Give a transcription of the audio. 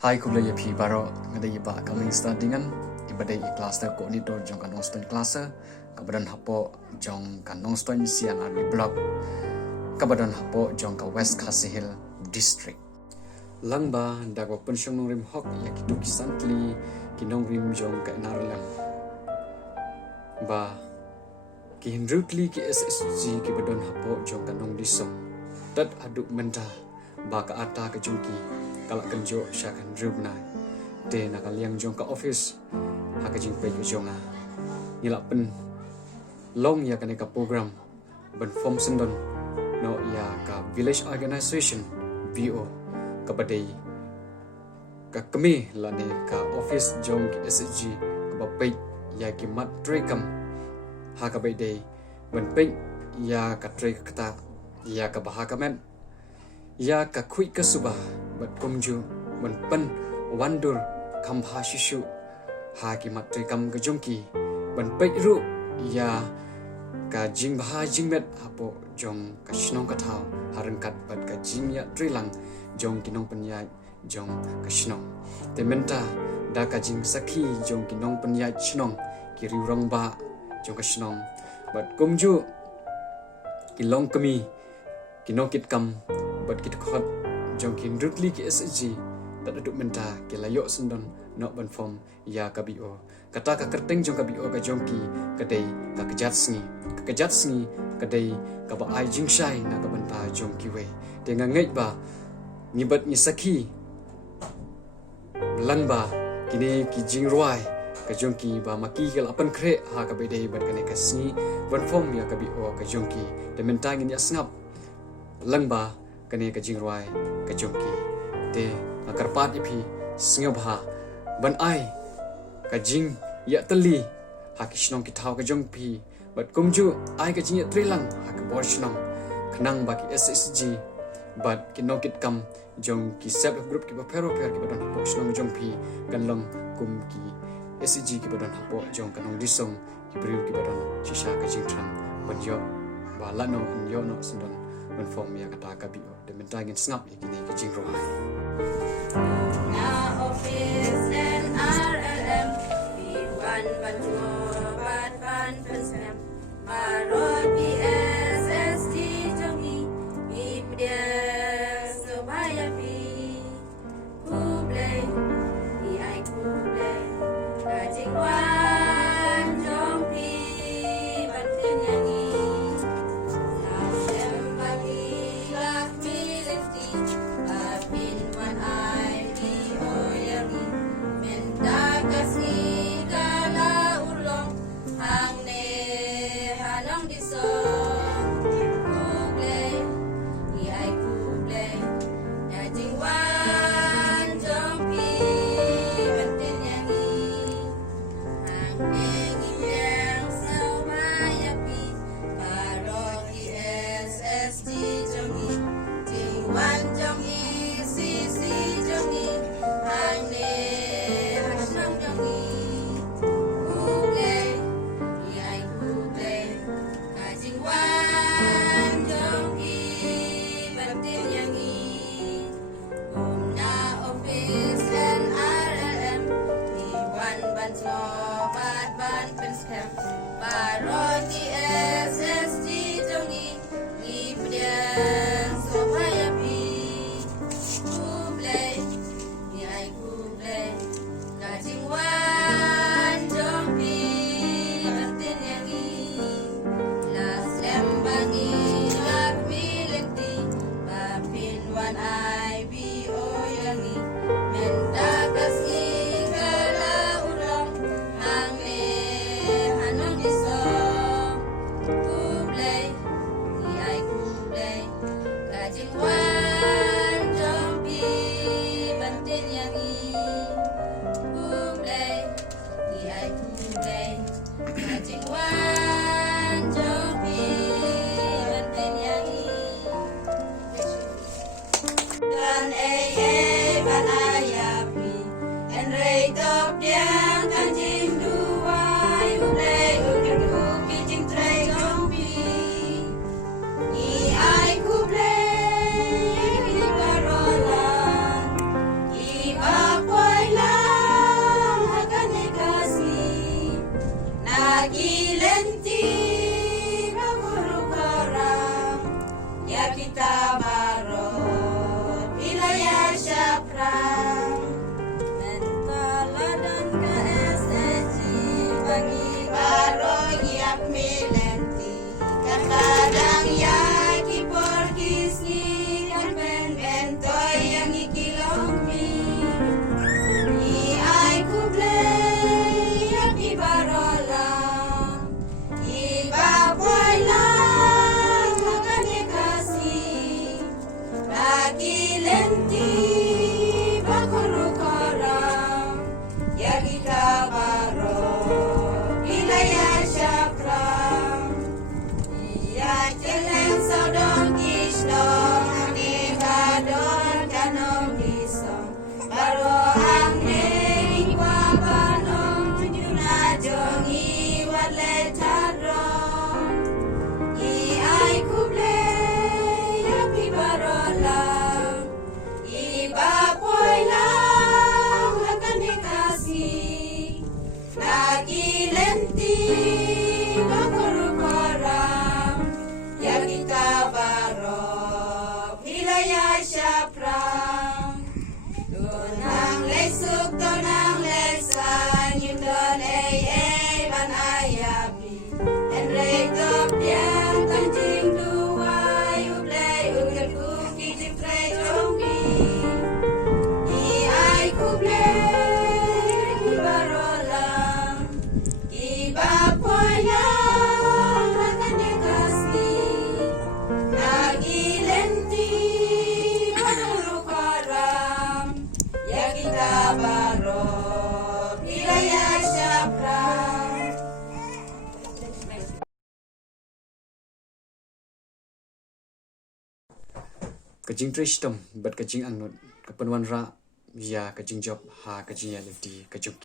Hai kubla ya phi baro ngada iba coming start dengan ibadai cluster coordinator jong kanong stone cluster kabadan hapo jong kanong stone sian army block kabadan hapo jong ka West Khasi Hill district langba dagwa pensyong nong rim hok ya kitu kisantli kinong rim jong ka naralam ba kihinrutli ki SSG ki badan hapo jong kanong disong tat aduk menta ba ka ata ka jongki kalak kenjo syakan rubna de nakal yang jong ka office haka jing pe ke jonga nilak pen long ya ka program ban form sendon no ya ka village organization VO ka badai ka kemi lane ka office jong ki SSG ka bapai ya ki mat trekam haka badai ban pe ya ka trek kata ya ka bahakamen ya ka kui ka subah bat komju ban pen wandur kambha shishu ha ki matri kam ka jongki ban pai ru ya ka jing bha jing met apo jong ka shnong ka thau harangkat bat ka jing ya trilang jong kinong penya jong ka shnong te menta da ka jing sakhi jong kinong penya shnong ki riurong ba jong ka shnong bat komju kilong kami kinong kit kam bat kit khot jong kin rutli ki SSG tak duduk menta ki layok sendon nok ban form ya ka BO kata ka kerteng jong ka BO ka jongki kadai ka kejat sngi kadai ka ba ai jing shai na ka banta jong ki we dengan ngai ba ngibat ni sakhi lang ba kini ki jing ruai ka jongki ba maki gal apan kre ha ka bedai bat ka ne ka sngi ban form ya ka BO ka jongki de menta ngin ya snap lang ba kane ka jing ruai ka jongki te akar pat ipi sngyo bha ban ai ka jing ya tali ha ki shnong ki thau ka jongpi bat kumju ai ka jing ya trilang ha ka bor shnong khnang ba ki SSG bat ki nokit kam jong ki self group ki ba pero ki badan hapo shnong jongpi ganlong kum ki SSG ki badan hapo jong kanong disong ki priu ki badan chisha ka jing thrang ban yo ba la no yo no sendon ban form ya kata ka bio de mentangin snap ikini ka jing rohai na office and RLM B1 banjo bat ban pensem marot BSSG jongi media sobaya pi kuble ai kuble kajing wan jongpi ban penyanyi Nasem bagi lak militi apin wan ai Nang lay suk to nang lay san yun don ban ayapi. En rey top yang kan jing duai ublay ungan kuki jim trey jongpi. I ay kublay di barolang i bapoy lang ratanya kasih. Nagilenti makuro karam ya kita baro pilaya syapra. Kajing Trishtom, but kajing angnut, kapanwan ra, ya kajing job ha kajing ya lifti kajung